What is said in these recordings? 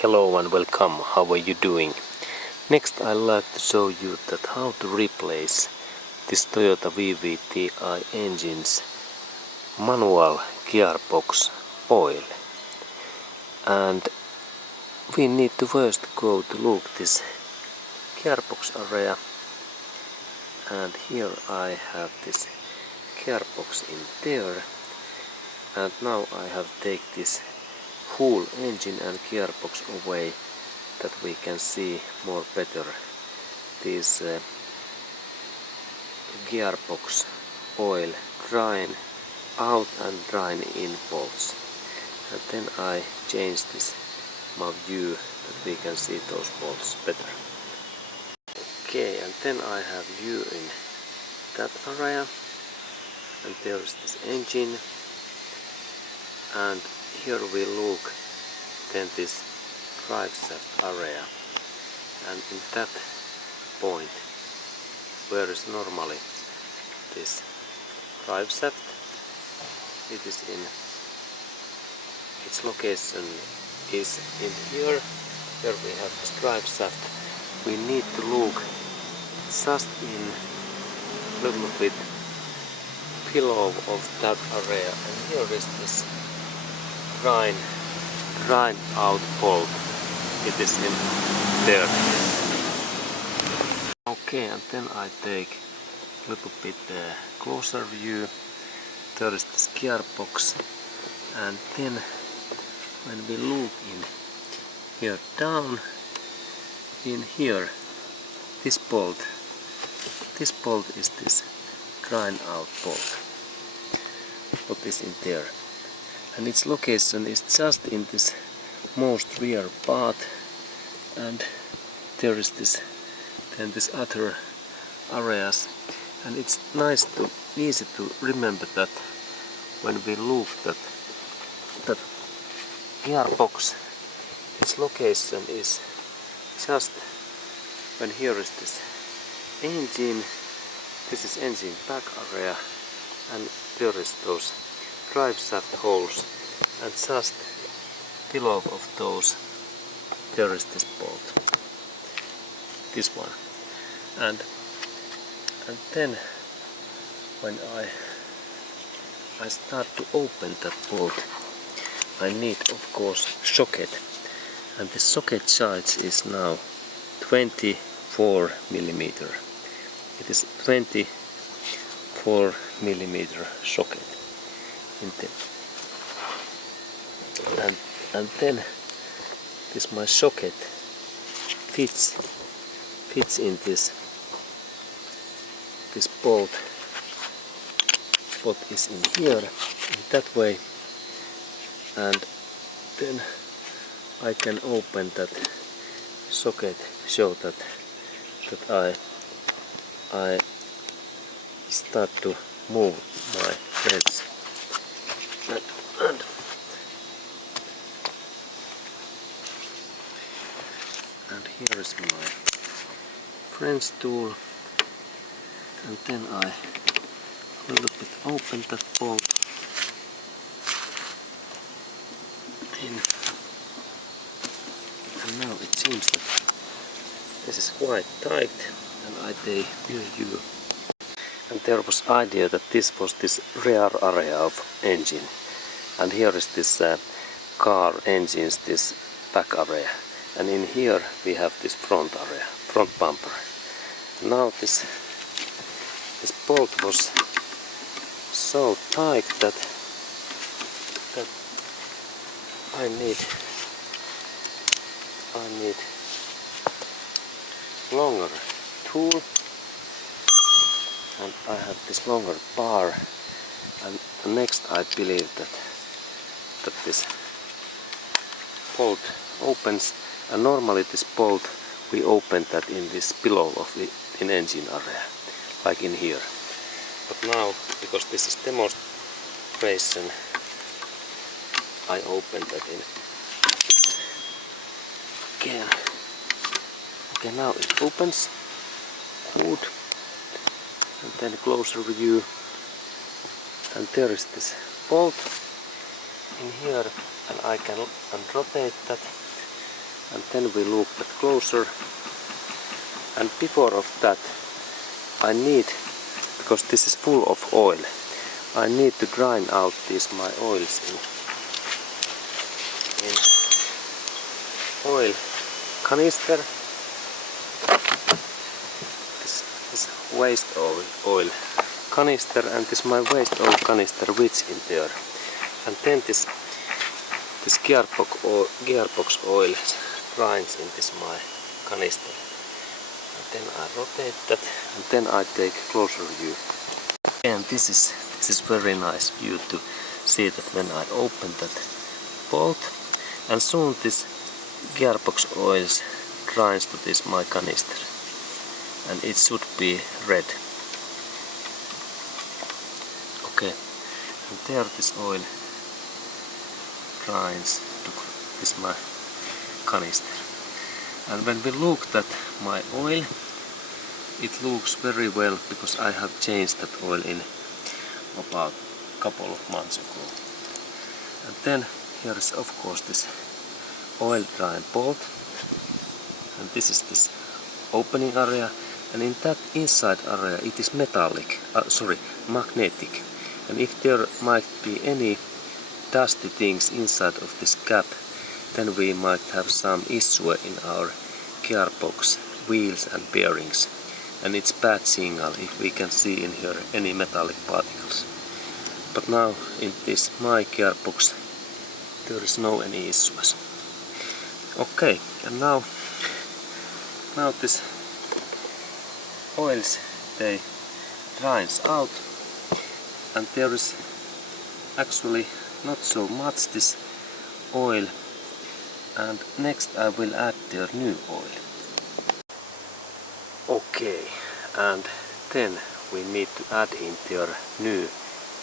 Hello and welcome, how are you doing? Next I'd like to show you that how to replace this Toyota VVT-i engine's manual gearbox oil. And we need to first go to look this gearbox area, and here I have this gearbox in there, and now I have take this full engine and gearbox away that we can see more better this gearbox oil drying out and drying in bolts. And then I change this my view that we can see those bolts better. Okay, and then I have view in that area, and there is this engine, and here we look then this drive shaft area, and in that point where is normally this drive shaft, it is in its location is in here where we have this drive shaft. We need to look just in a little bit below of that area, and here is this grind out bolt. It is in there. Okay, and then I take a little bit closer view. There is this gearbox, and then when we look in here down in here, this bolt is this grind out bolt, what is in there, and its location is just in this most rear part, and there is this then this other areas, and it's easy to remember that when we look that gearbox, its location is just when here is this engine, this is engine back area, and there is those drive shaft holes, and just below of those there is this bolt, this one, and then when I start to open that bolt, I need of course socket, and the socket size is now 24 millimeter. It is 24 millimeter socket in there. And then this my socket fits in this bolt. What is in here in that way, and then I can open that socket so that I start to move my threads. And here is my French tool, and then I a little bit open that bolt in, and now it seems that this is quite tight, and I take view, and there was idea that this was this rear area of engine, and here is this car engines, this back area, and in here we have this front area, front bumper. Now this bolt was so tight that I need longer tool, and I have this longer bar, and next I believe that this bolt opens, and normally this bolt we open that in this below of the engine area, like in here. But now, because this is demonstration, I open that in again. Okay, now it opens good, and then closer view, and there is this bolt in here, and I can rotate that, and then we look at closer. And before of that, I need, because this is full of oil, I need to drain out these my oils in oil canister. This waste oil canister, and this my waste oil canister which in there. And then this gearbox oil drains in this my canister. And then I rotate that, and then I take closer view. And this is very nice view to see that when I open that bolt, and soon this gearbox oils drains to this my canister, and it should be red. Okay, and there this oil drains to this my canister. And when we look at my oil, it looks very well, because I have changed that oil in about a couple of months ago. And then here is of course this oil drain bolt, and this is this opening area, and in that inside area it is magnetic, and if there might be any dusty things inside of this cap, then we might have some issue in our gearbox wheels and bearings, and it's bad signal if we can see in here any metallic particles. But now in this my gearbox there is no any issues. Okay, and now this oils they drains out, and there is actually not so much this oil, and next I will add their new oil. Okay, and then we need to add in their new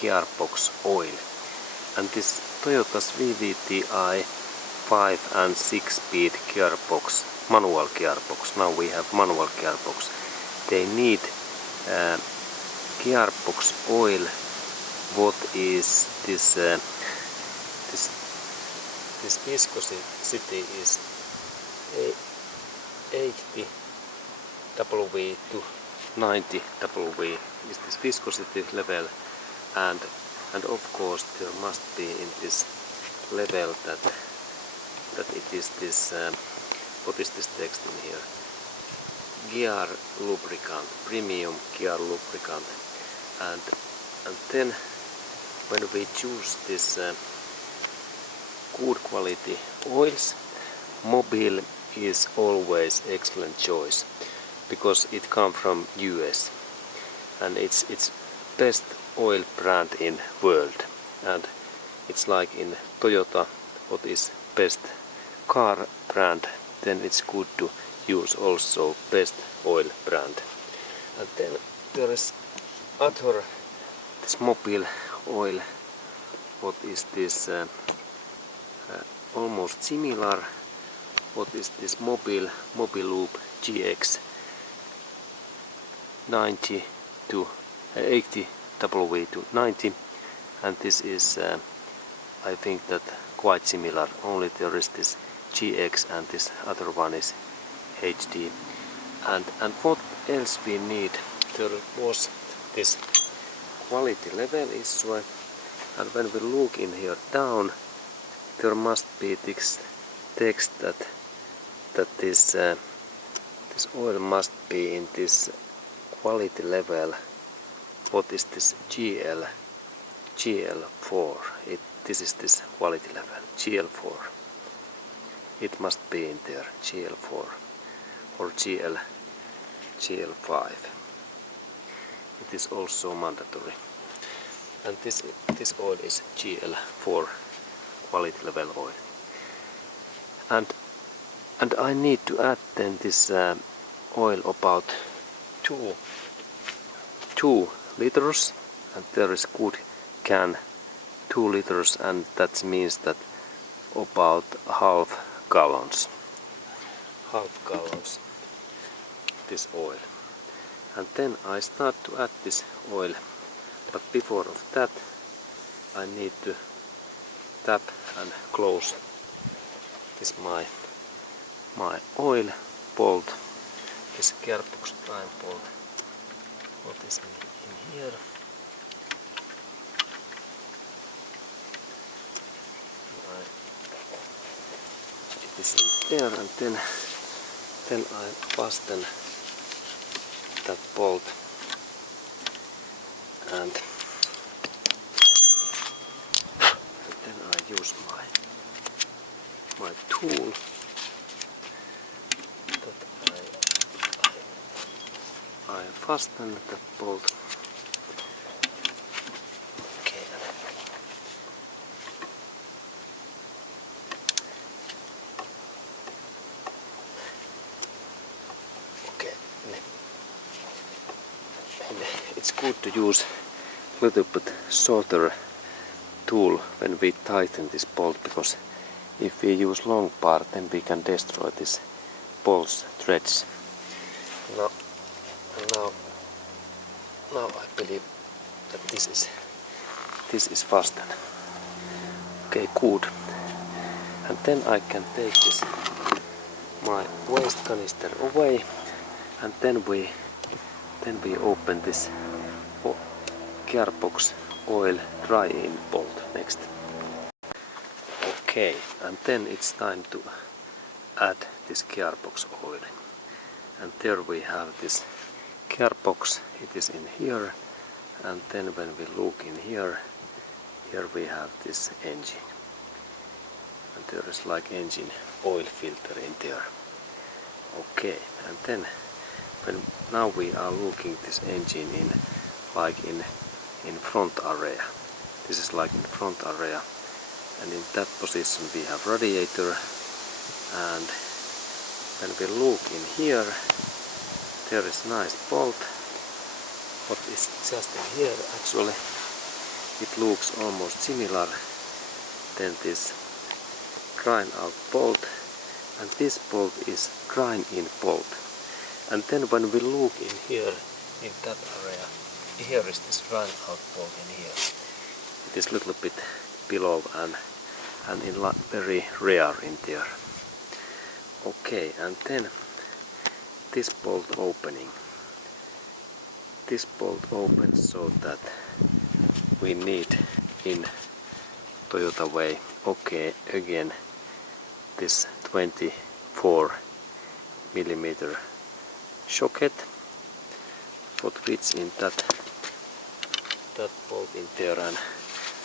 gearbox oil, and this Toyota's VVT-i 5 and 6 speed gearbox, manual gearbox. Now we have manual gearbox. They need gearbox oil. What is this? This viscosity is 80 W to 90 W is this viscosity level, and of course there must be in this level that it is this what is this text in here? Gear lubricant, premium gear lubricant, and then when we choose this good quality oils, Mobile is always excellent choice, because it comes from US, and it's best oil brand in world, and it's like in Toyota what is best car brand, then it's good to use also best oil brand. And then there is other this Mobile oil, what is this almost similar, what is this Mobile Loop GX 90 to 80 W to 90, and this is I think that quite similar, only there is this GX and this other one is HD. And what else we need? There was this quality level issue, and when we look in here down, there must be this text that this oil must be in this quality level. What is this GL4? This is this quality level GL4. It must be in there GL4 or GL5. It is also mandatory. And this oil is GL4 quality level oil. And I need to add then this oil about 2 liters, and there is good can 2 liters, and that means that about half gallons this oil. And then I start to add this oil, but before of that I need to tap and close this my my oil bolt, this gearbox prime bolt, what is in here. It is in there, and then I fasten that bolt, and then I use my tool that I fasten that bolt. Okay. Okay. And it's good to use a little bit shorter tool when we tighten this bolt, because if we use long part, then we can destroy this bolt's threads. Now I believe that this is fastened. Okay, good. And then I can take this my waste canister away, and then we open this gearbox oil dry-in bolt next. Okay, and then it's time to add this gearbox oil. And there we have this gearbox, it is in here, and then when we look in here we have this engine. And there is like engine oil filter in there. Okay, and then now we are looking this engine in front area. This is like in front area, and in that position we have radiator, and when we look in here there is nice bolt. What is just in here, actually it looks almost similar than this grind out bolt, and this bolt is grind in bolt. And then when we look in here in that area, here is this grind out bolt in here. It is a little bit below and in very rare in there. Okay, and then this bolt opening. This bolt opens so that we need in Toyota way. Okay, again this 24 millimeter socket. What fits in that bolt in there, and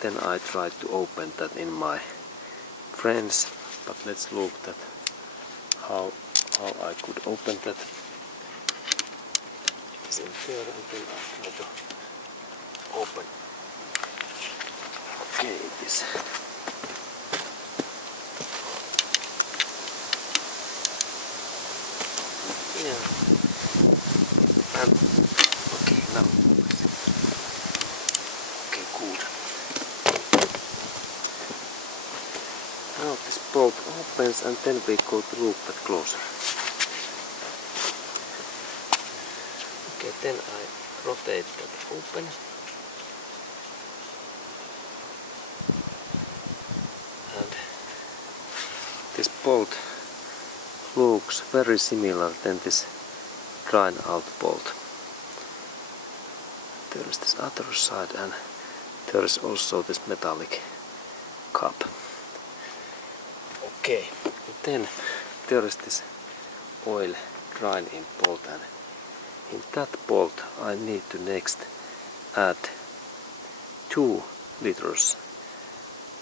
then I try to open that in my friends. But let's look at how I could open that. It is in there, and then I try to open. Okay, it is. Yeah. And okay, now. Okay, good. Now this bolt opens, and then we go to look at closer. Okay, then I rotate that open. And this bolt looks very similar than this grind out bolt. There is this other side, and there is also this metallic cup. Okay, and then there is this oil grind in bolt, and in that bolt I need to next add 2 liters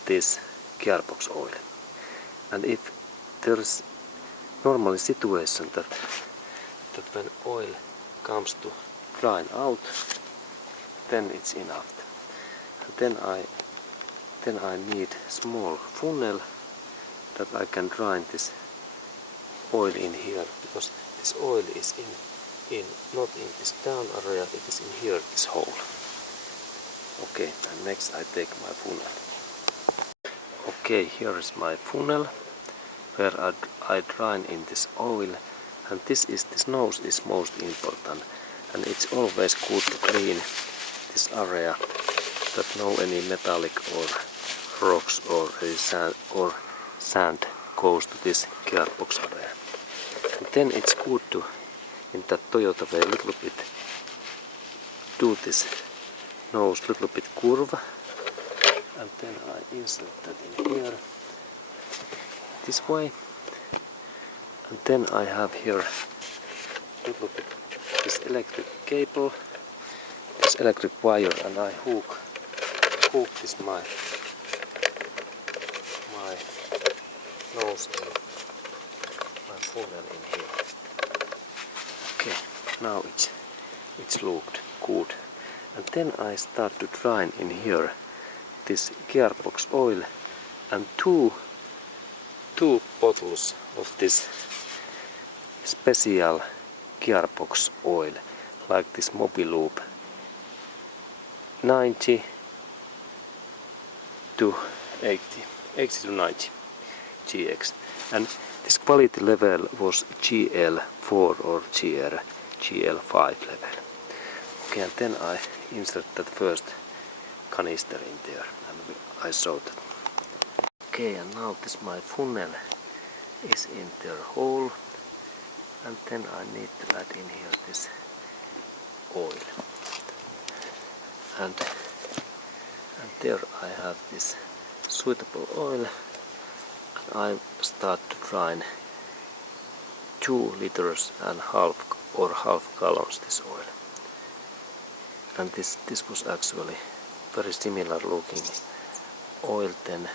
this gearbox oil. And if there is normally situation that when oil comes to grind out, then it's enough. And then I need small funnel that I can grind this oil in here, because this oil is not in this down area, it is in here, this hole. Okay, and next I take my funnel. Okay, here is my funnel where I drain in this oil, and this nose is most important, and it's always good to clean this area, that no any metallic or rocks or sand goes to this gearbox area. And then it's good to, in that Toyota way, a little bit do this nose a little bit curve, and then I insert that in here this way, and then I have here a little bit this electric cable, this electric wire, and I hook this my nose and my funnel in here. Okay, now it's looked good. And then I start to drain in here this gearbox oil and two bottles of this special gearbox oil, like this Mobilube 90 to 80 to 90 GX, and this quality level was GL4 or GL5 level. Okay, and then I insert that first canister in there, and I saw that. Okay, and now this my funnel is in their hole, and then I need to add in here this oil, and there I have this suitable oil, and I start to drain 2 liters and half gallons this oil. And this was actually very similar looking oil than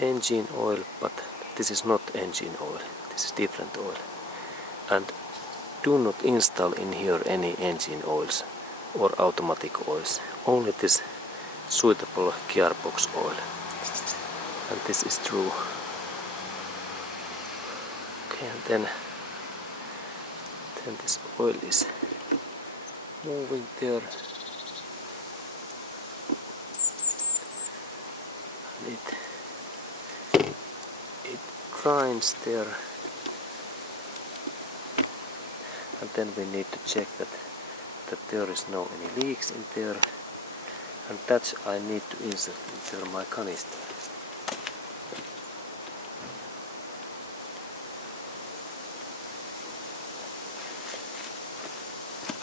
engine oil, but this is not engine oil, this is different oil. And do not install in here any engine oils or automatic oils, only this suitable gearbox oil, and this is true. Okay, and then this oil is moving there, and it grinds there, and then we need to check that there is no any leaks in there, and that I need to insert into my canister.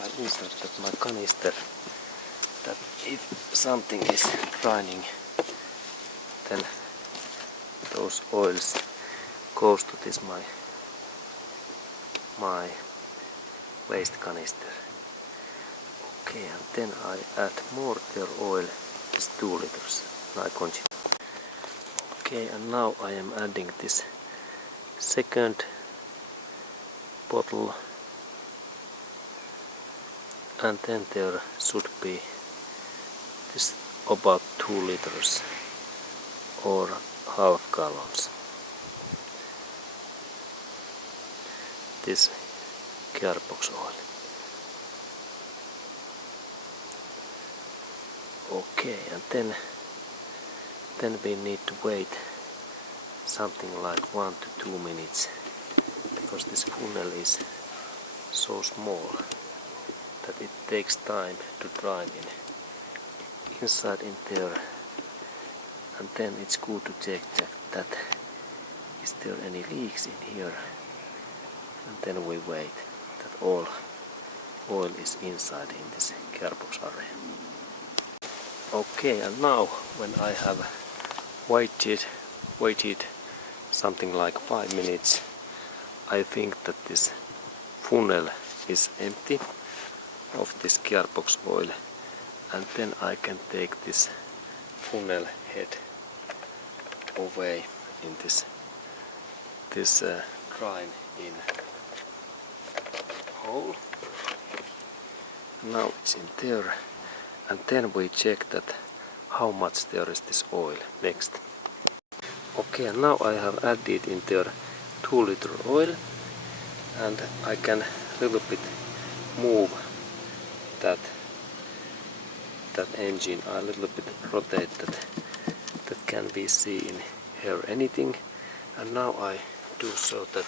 I insert that my canister, that if something is grinding, then those oils goes to this my waste canister. Okay, and then I add more their oil, this 2 liters, and I continue. Okay, and now I am adding this second bottle, and then there should be this about 2 liters or half gallons, this gearbox oil. Okay, and then we need to wait something like 1 to 2 minutes, because this funnel is so small that it takes time to drain inside in there, and then it's good to check that is there any leaks in here, and then we wait that all oil is inside in this gearbox area. Okay, and now when I have waited something like 5 minutes, I think that this funnel is empty of this gearbox oil, and then I can take this funnel head away in this drain in hole. Now it's in there, and then we check that how much there is this oil next. Okay, and now I have added in there 2 liter oil, and I can little bit move that engine. I a little bit rotate that can be seen here anything, and now I do so that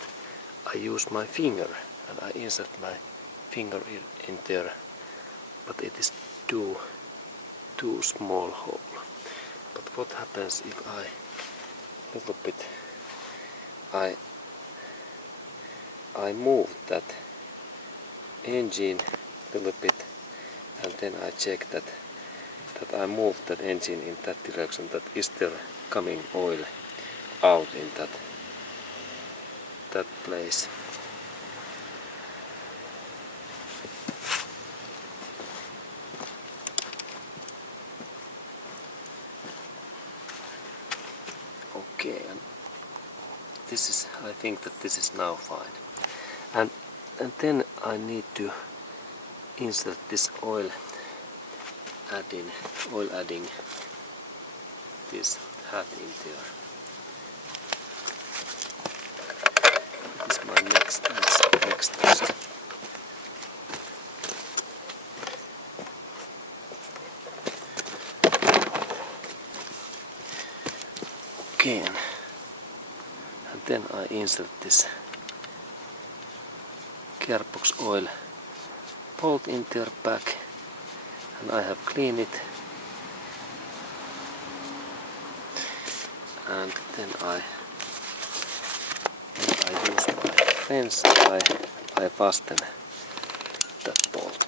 I use my finger and I insert my finger in there, but it is too small hole. But what happens if I little bit I I moved that engine a little bit, and then I checked that I moved that engine in that direction, that is there coming oil out in that place. Okay, and this is, I think that this is now fine. And then I need to insert this oil adding this hat in there. This is my next task. Okay, and then I insert this gearbox oil bolt in there back, and I have cleaned it, and then I use my fence, I fasten that bolt.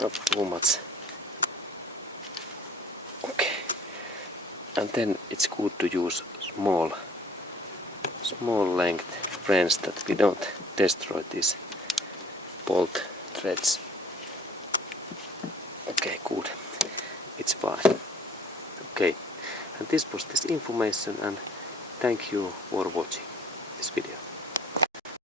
Not too much. Okay, and then it's good to use small length wrench that we don't destroy these bolt threads. Okay, good. It's fine. Okay, and this was this information, and thank you for watching this video.